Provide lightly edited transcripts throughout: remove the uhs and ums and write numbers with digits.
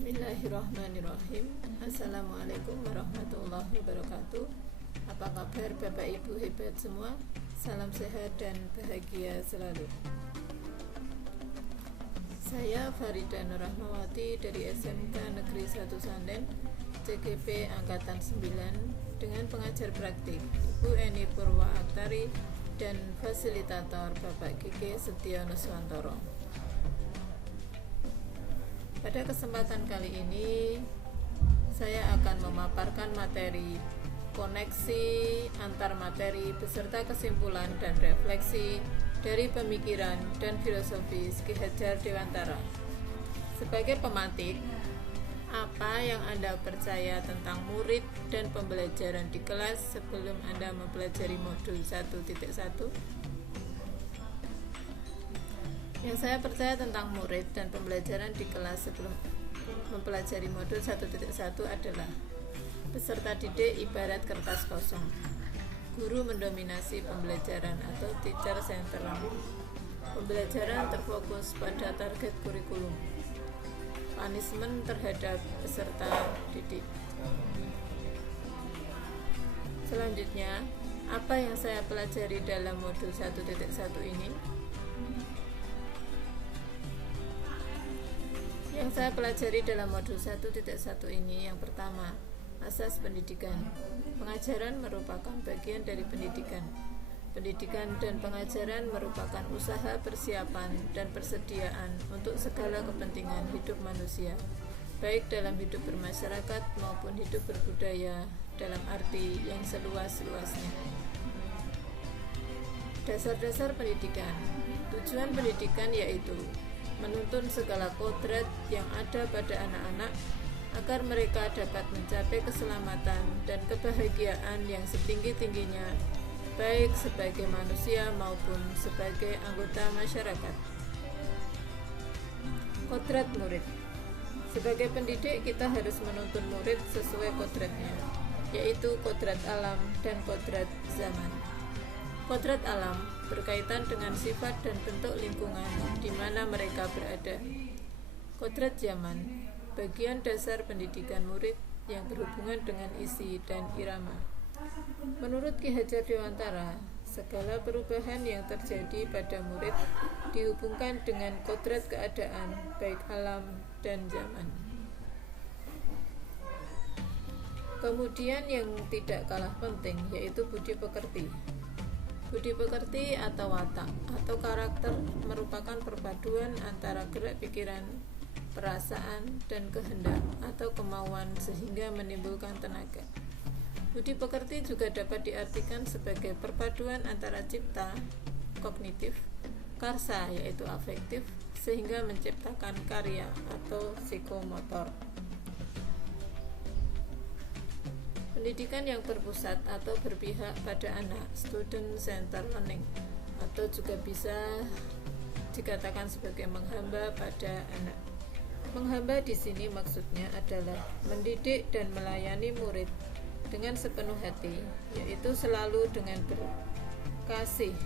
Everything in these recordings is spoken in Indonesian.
Bismillahirrahmanirrahim. Assalamualaikum warahmatullahi wabarakatuh. Apa kabar Bapak Ibu hebat semua? Salam sehat dan bahagia selalu. Saya Farida Nur Rahmawati dari SMK Negeri 1 Sanden, CGP Angkatan 9, dengan pengajar praktik Ibu Eni Purwa Aktari dan fasilitator Bapak Gigi Setiono Swantoro. Pada kesempatan kali ini, saya akan memaparkan materi koneksi antar materi beserta kesimpulan dan refleksi dari pemikiran dan filosofis Ki Hajar Dewantara. Sebagai pemantik, apa yang Anda percaya tentang murid dan pembelajaran di kelas sebelum Anda mempelajari modul 1.1? Yang saya percaya tentang murid dan pembelajaran di kelas sebelum mempelajari modul 1.1 adalah peserta didik ibarat kertas kosong. Guru mendominasi pembelajaran atau teacher centered. Pembelajaran terfokus pada target kurikulum. Punishment terhadap peserta didik. Selanjutnya, apa yang saya pelajari dalam modul 1.1 ini? Yang saya pelajari dalam modul 1.1 ini, yang pertama, asas pendidikan. Pengajaran merupakan bagian dari pendidikan. Pendidikan dan pengajaran merupakan usaha persiapan dan persediaan untuk segala kepentingan hidup manusia, baik dalam hidup bermasyarakat maupun hidup berbudaya dalam arti yang seluas-luasnya. Dasar-dasar pendidikan. Tujuan pendidikan yaitu menuntun segala kodrat yang ada pada anak-anak agar mereka dapat mencapai keselamatan dan kebahagiaan yang setinggi-tingginya, baik sebagai manusia maupun sebagai anggota masyarakat. Kodrat murid. Sebagai pendidik, kita harus menuntun murid sesuai kodratnya, yaitu kodrat alam dan kodrat zaman. Kodrat alam berkaitan dengan sifat dan bentuk lingkungan di mana mereka berada. Kodrat zaman, bagian dasar pendidikan murid yang berhubungan dengan isi dan irama. Menurut Ki Hajar Dewantara, segala perubahan yang terjadi pada murid dihubungkan dengan kodrat keadaan baik alam dan zaman. Kemudian yang tidak kalah penting yaitu budi pekerti. Budi pekerti atau watak atau karakter merupakan perpaduan antara gerak pikiran, perasaan, dan kehendak atau kemauan sehingga menimbulkan tenaga. Budi pekerti juga dapat diartikan sebagai perpaduan antara cipta, kognitif, karsa yaitu afektif, sehingga menciptakan karya atau psikomotor. Pendidikan yang berpusat atau berpihak pada anak, student centered learning, atau juga bisa dikatakan sebagai menghamba pada anak. Menghamba di sini maksudnya adalah mendidik dan melayani murid dengan sepenuh hati, yaitu selalu dengan berkasih,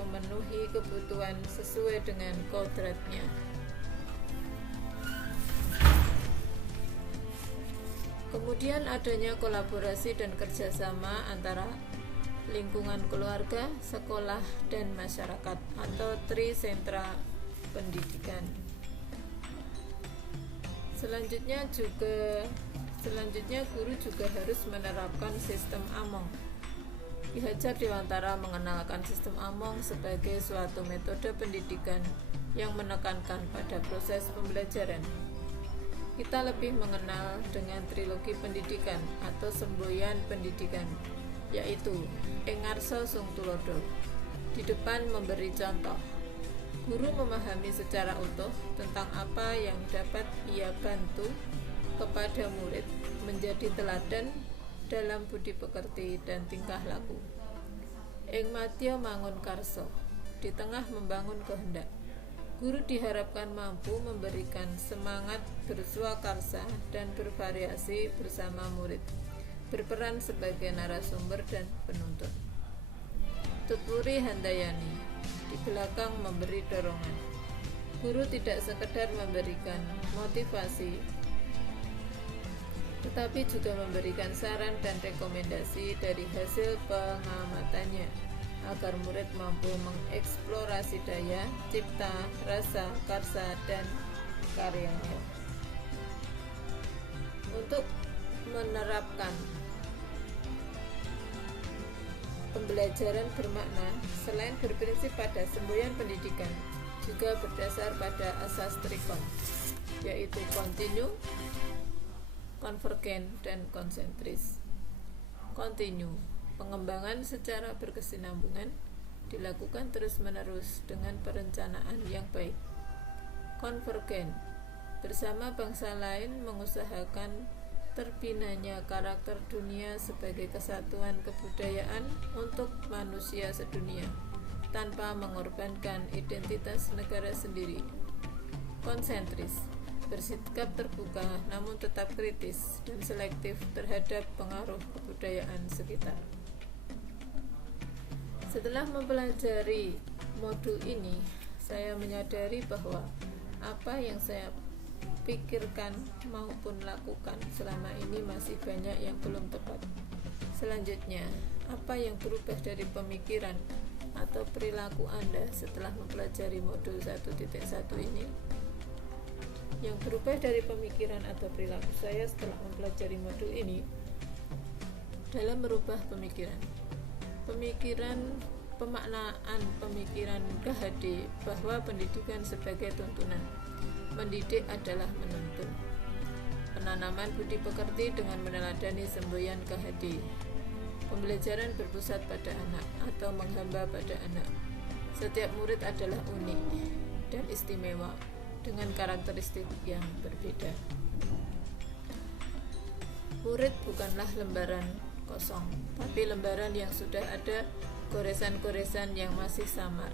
memenuhi kebutuhan sesuai dengan kodratnya. Kemudian adanya kolaborasi dan kerjasama antara lingkungan keluarga, sekolah, dan masyarakat atau trisentra pendidikan. Selanjutnya guru juga harus menerapkan sistem Among. Ki Hajar Dewantara mengenalkan sistem Among sebagai suatu metode pendidikan yang menekankan pada proses pembelajaran. Kita lebih mengenal dengan trilogi pendidikan atau semboyan pendidikan, yaitu Engarso Sung Tulodo. Di depan memberi contoh. Guru memahami secara utuh tentang apa yang dapat ia bantu kepada murid menjadi teladan dalam budi pekerti dan tingkah laku. Ing Matya mangun karso, di tengah membangun kehendak. Guru diharapkan mampu memberikan semangat berswakarsa dan bervariasi bersama murid, berperan sebagai narasumber dan penuntut. Tuturi Handayani, di belakang memberi dorongan. Guru tidak sekedar memberikan motivasi, tetapi juga memberikan saran dan rekomendasi dari hasil pengamatannya agar murid mampu mengeksplorasi daya, cipta, rasa, karsa, dan karyanya. Untuk menerapkan pembelajaran bermakna, selain berprinsip pada semboyan pendidikan, juga berdasar pada asas trikon, yaitu kontinu, konvergen, dan konsentris. Kontinu, pengembangan secara berkesinambungan dilakukan terus-menerus dengan perencanaan yang baik. Konvergen, bersama bangsa lain mengusahakan terbinanya karakter dunia sebagai kesatuan kebudayaan untuk manusia sedunia tanpa mengorbankan identitas negara sendiri. Konsentris, bersikap terbuka namun tetap kritis dan selektif terhadap pengaruh kebudayaan sekitar. Setelah mempelajari modul ini, saya menyadari bahwa apa yang saya pikirkan maupun lakukan selama ini masih banyak yang belum tepat. Selanjutnya, apa yang berubah dari pemikiran atau perilaku Anda setelah mempelajari modul 1.1 ini? Yang berubah dari pemikiran atau perilaku saya setelah mempelajari modul ini dalam merubah pemaknaan pemikiran KHD bahwa pendidikan sebagai tuntunan. Mendidik adalah menuntun. Penanaman budi pekerti dengan meneladani semboyan KHD. Pembelajaran berpusat pada anak atau menghamba pada anak. Setiap murid adalah unik dan istimewa dengan karakteristik yang berbeda. Murid bukanlah lembaran kosong, tapi lembaran yang sudah ada goresan-goresan yang masih samar.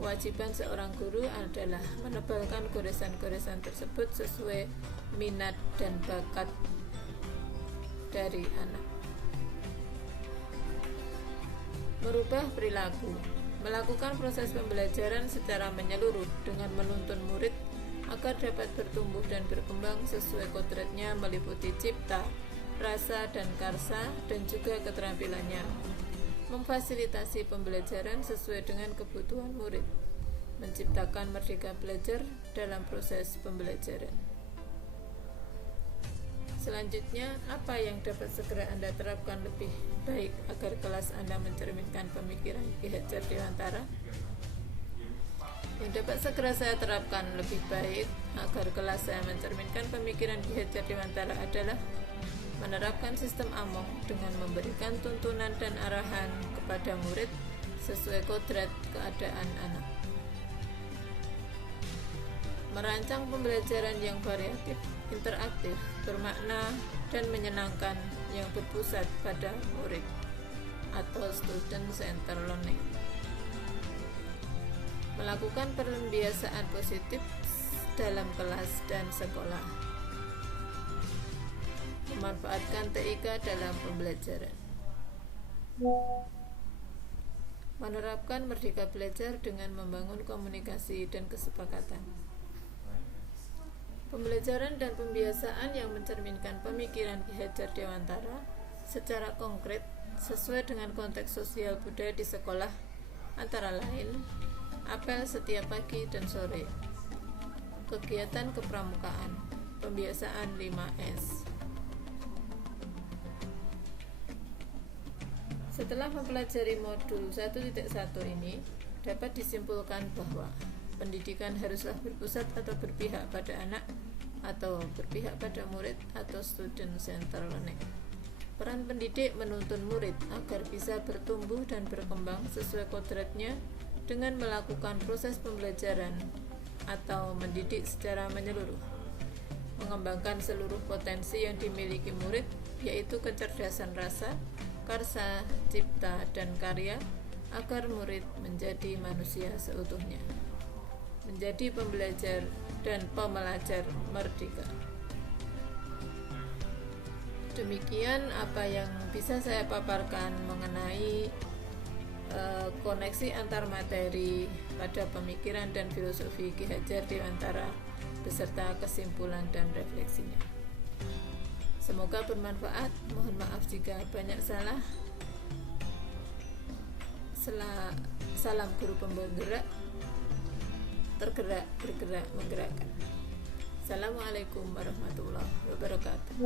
Kewajiban seorang guru adalah menebalkan goresan-goresan tersebut sesuai minat dan bakat dari anak. Merubah perilaku, melakukan proses pembelajaran secara menyeluruh dengan menuntun murid agar dapat bertumbuh dan berkembang sesuai kodratnya meliputi cipta, rasa, dan karsa, dan juga keterampilannya. Memfasilitasi pembelajaran sesuai dengan kebutuhan murid, menciptakan merdeka belajar dalam proses pembelajaran. Selanjutnya, apa yang dapat segera Anda terapkan lebih baik agar kelas Anda mencerminkan pemikiran Ki Hajar Dewantara? Yang dapat segera saya terapkan lebih baik agar kelas saya mencerminkan pemikiran Ki Hajar Dewantara adalah menerapkan sistem AMONG dengan memberikan tuntunan dan arahan kepada murid sesuai kodrat keadaan anak. Merancang pembelajaran yang variatif, interaktif, bermakna, dan menyenangkan yang berpusat pada murid atau student center learning. Melakukan pembiasaan positif dalam kelas dan sekolah. Memanfaatkan TIK dalam pembelajaran. Menerapkan merdeka belajar dengan membangun komunikasi dan kesepakatan. Pembelajaran dan pembiasaan yang mencerminkan pemikiran Ki Hajar Dewantara secara konkret sesuai dengan konteks sosial budaya di sekolah, antara lain apel setiap pagi dan sore, kegiatan kepramukaan, pembiasaan 5S. Setelah mempelajari modul 1.1 ini, dapat disimpulkan bahwa pendidikan haruslah berpusat atau berpihak pada anak atau berpihak pada murid atau student center learning. Peran pendidik menuntun murid agar bisa bertumbuh dan berkembang sesuai kodratnya dengan melakukan proses pembelajaran atau mendidik secara menyeluruh. Mengembangkan seluruh potensi yang dimiliki murid, yaitu kecerdasan rasa, karsa, cipta, dan karya, agar murid menjadi manusia seutuhnya, menjadi pembelajar dan pembelajar merdeka. Demikian apa yang bisa saya paparkan mengenai koneksi antar materi pada pemikiran dan filosofi Ki Hajar Dewantara beserta kesimpulan dan refleksinya. Semoga bermanfaat. Mohon maaf jika banyak salah. Salam guru penggerak, tergerak, bergerak, menggerakkan. Assalamualaikum warahmatullahi wabarakatuh.